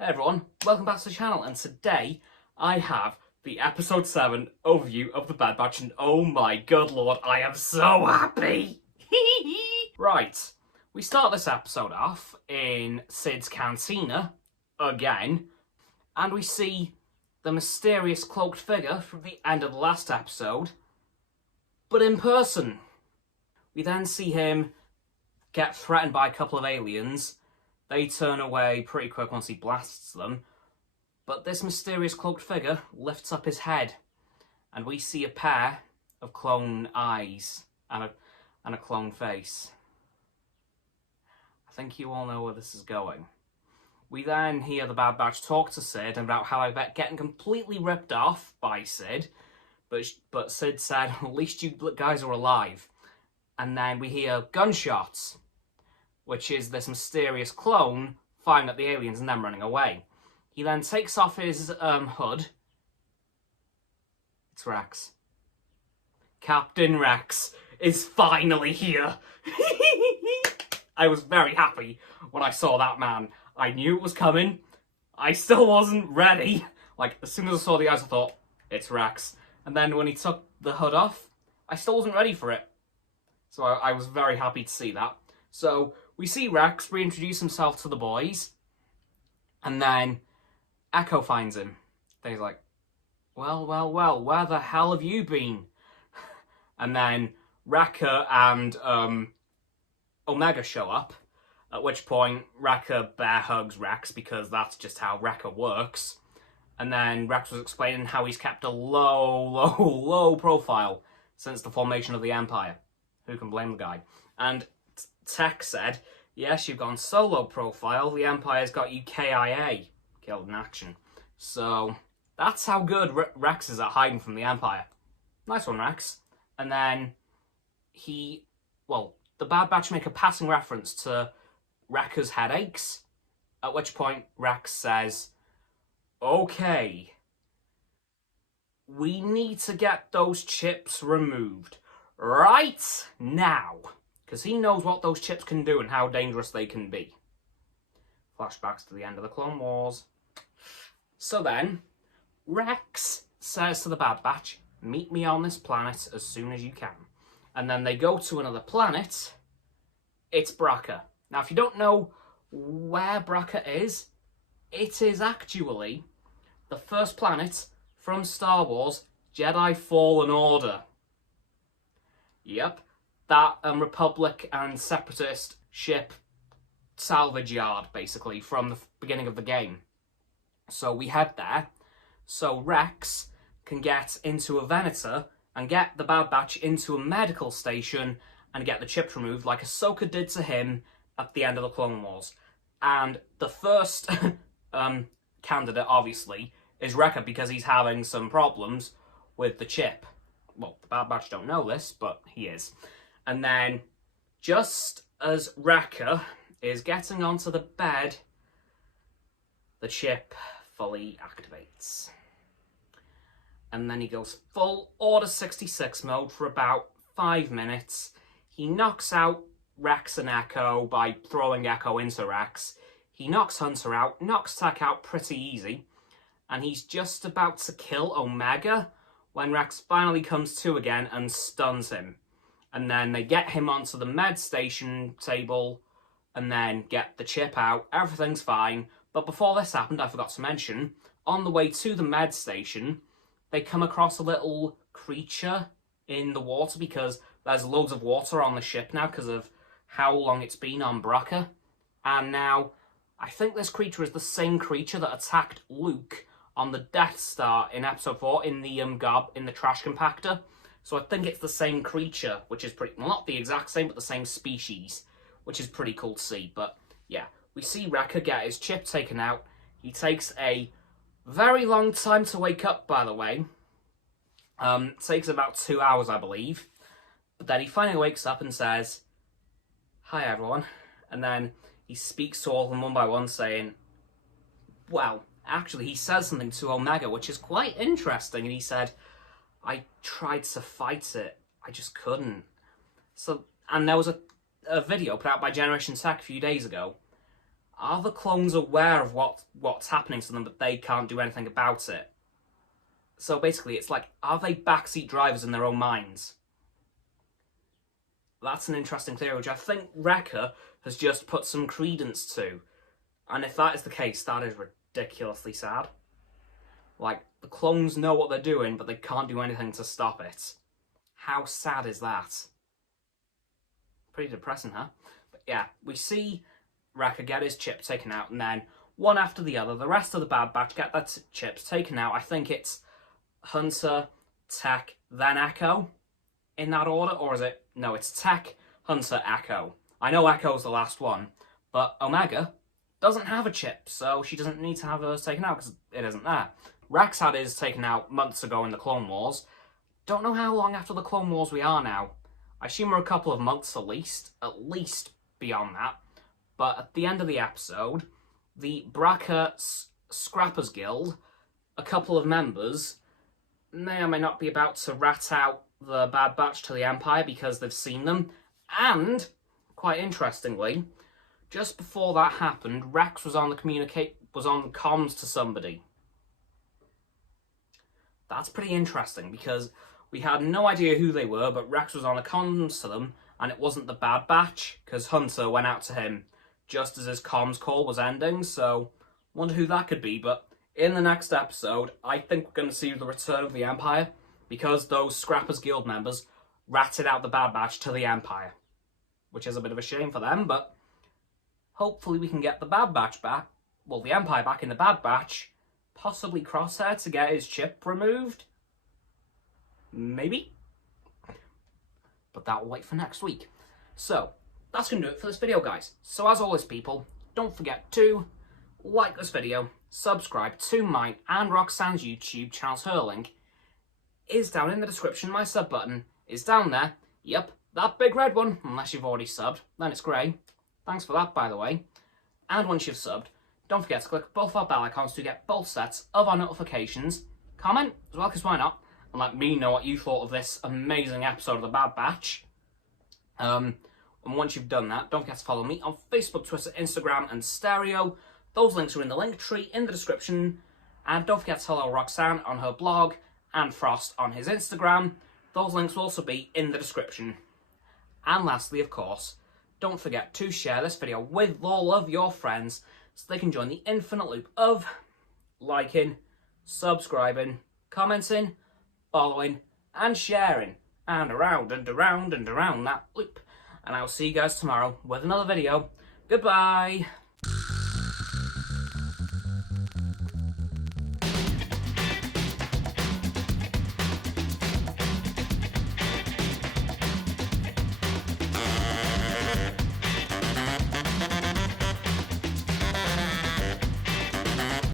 Hey everyone, welcome back to the channel, and today I have the episode 7 overview of the Bad Batch, and oh my good lord, I am so happy! Right, we start this episode off in Sid's cantina, again, and we see the mysterious cloaked figure from the end of the last episode, but in person. We then see him get threatened by a couple of aliens. They turn away pretty quick once he blasts them, but this mysterious cloaked figure lifts up his head, and we see a pair of clone eyes and a clone face. I think you all know where this is going. We then hear the Bad Batch talk to Sid about how they're getting completely ripped off by Sid, but Sid said, at least you guys are alive. And then we hear gunshots, which is this mysterious clone firing at the aliens and then running away. He then takes off his hood. It's Rex. Captain Rex is finally here. I was very happy when I saw that man. I knew it was coming. I still wasn't ready. Like, as soon as I saw the eyes, I thought, it's Rex. And then when he took the hood off, I still wasn't ready for it. So I was very happy to see that. So we see Rex reintroduce himself to the boys, and then Echo finds him. Then he's like, well, where the hell have you been? And then Wrecker and Omega show up, at which point Wrecker bear hugs Rex because that's just how Wrecker works. And then Rex was explaining how he's kept a low profile since the formation of the Empire. Who can blame the guy? And Tech said, yes, you've gone solo profile. The Empire's got you KIA, killed in action. So that's how good Rex is at hiding from the Empire. Nice one, Rex. And then the Bad Batch make a passing reference to Wrecker's headaches, at which point Rex says, okay, we need to get those chips removed right now. Because he knows what those chips can do and how dangerous they can be. Flashbacks to the end of the Clone Wars. So then, Rex says to the Bad Batch, meet me on this planet as soon as you can. And then they go to another planet. It's Bracca. Now, if you don't know where Bracca is, it is actually the first planet from Star Wars Jedi Fallen Order. Yep. That Republic and Separatist ship salvage yard, basically, from the beginning of the game. So we head there, so Rex can get into a Venator and get the Bad Batch into a medical station and get the chips removed, like Ahsoka did to him at the end of the Clone Wars. And the first candidate, obviously, is Wrecker, because he's having some problems with the chip. Well, the Bad Batch don't know this, but he is. And then, just as Wrecker is getting onto the bed, the chip fully activates. And then he goes full Order 66 mode for about 5 minutes. He knocks out Rex and Echo by throwing Echo into Rex. He knocks Hunter out, knocks Tech out pretty easy. And he's just about to kill Omega when Rex finally comes to again and stuns him. And then they get him onto the med station table and then get the chip out. Everything's fine. But before this happened, I forgot to mention, on the way to the med station, they come across a little creature in the water because there's loads of water on the ship now because of how long it's been on Bracca. And now, I think this creature is the same creature that attacked Luke on the Death Star in Episode 4 in the trash compactor. So I think it's the same creature, which is pretty, well, not the exact same, but the same species, which is pretty cool to see. But yeah, we see Wrecker get his chip taken out. He takes a very long time to wake up, by the way. Takes about 2 hours, I believe. But then he finally wakes up and says, hi everyone. And then he speaks to all of them one by one saying, well, actually he says something to Omega, which is quite interesting. And he said, I tried to fight it, I just couldn't. So, and there was a video put out by Generation Tech a few days ago. are the clones aware of what's happening to them, but they can't do anything about it? So basically, it's like, are they backseat drivers in their own minds? That's an interesting theory, which I think Wrecker has just put some credence to. And if that is the case, that is ridiculously sad. Like, the clones know what they're doing, but they can't do anything to stop it. How sad is that? Pretty depressing, huh? But yeah, we see Wrecker get his chip taken out, and then one after the other, the rest of the Bad Batch get their chips taken out. I think it's Hunter, Tech, then Echo, in that order, or is it? No, it's Tech, Hunter, Echo. I know Echo's the last one, but Omega doesn't have a chip, so she doesn't need to have hers taken out because it isn't there. Rex had his taken out months ago in the Clone Wars. Don't know how long after the Clone Wars we are now. I assume we're a couple of months at least beyond that. But at the end of the episode, the Bracca Scrappers Guild, a couple of members, may or may not be about to rat out the Bad Batch to the Empire because they've seen them. And, quite interestingly, just before that happened, Rex was on comms to somebody. That's pretty interesting because we had no idea who they were, but Rex was on a comms to them, and it wasn't the Bad Batch because Hunter went out to him just as his comms call was ending. So, wonder who that could be. But in the next episode, I think we're going to see the return of the Empire because those Scrappers Guild members ratted out the Bad Batch to the Empire, which is a bit of a shame for them, but hopefully we can get the Bad Batch back, well, the Empire back in the Bad Batch, possibly Crosshair to get his chip removed. Maybe. But that will wait for next week. So, that's going to do it for this video, guys. So as always, people, don't forget to like this video, subscribe to mine and Roxanne's YouTube channels. Her link is down in the description. My sub button is down there. Yep, that big red one, unless you've already subbed. Then it's grey. Thanks for that, by the way. And once you've subbed, don't forget to click both our bell icons to get both sets of our notifications. Comment as well, because why not? And let me know what you thought of this amazing episode of The Bad Batch. And once you've done that, don't forget to follow me on Facebook, Twitter, Instagram, and Stereo. Those links are in the link tree in the description. And don't forget to follow Roxanne on her blog and Frost on his Instagram. Those links will also be in the description. And lastly, of course, don't forget to share this video with all of your friends so they can join the infinite loop of liking, subscribing, commenting, following, and sharing. And around and around and around that loop. And I'll see you guys tomorrow with another video. Goodbye!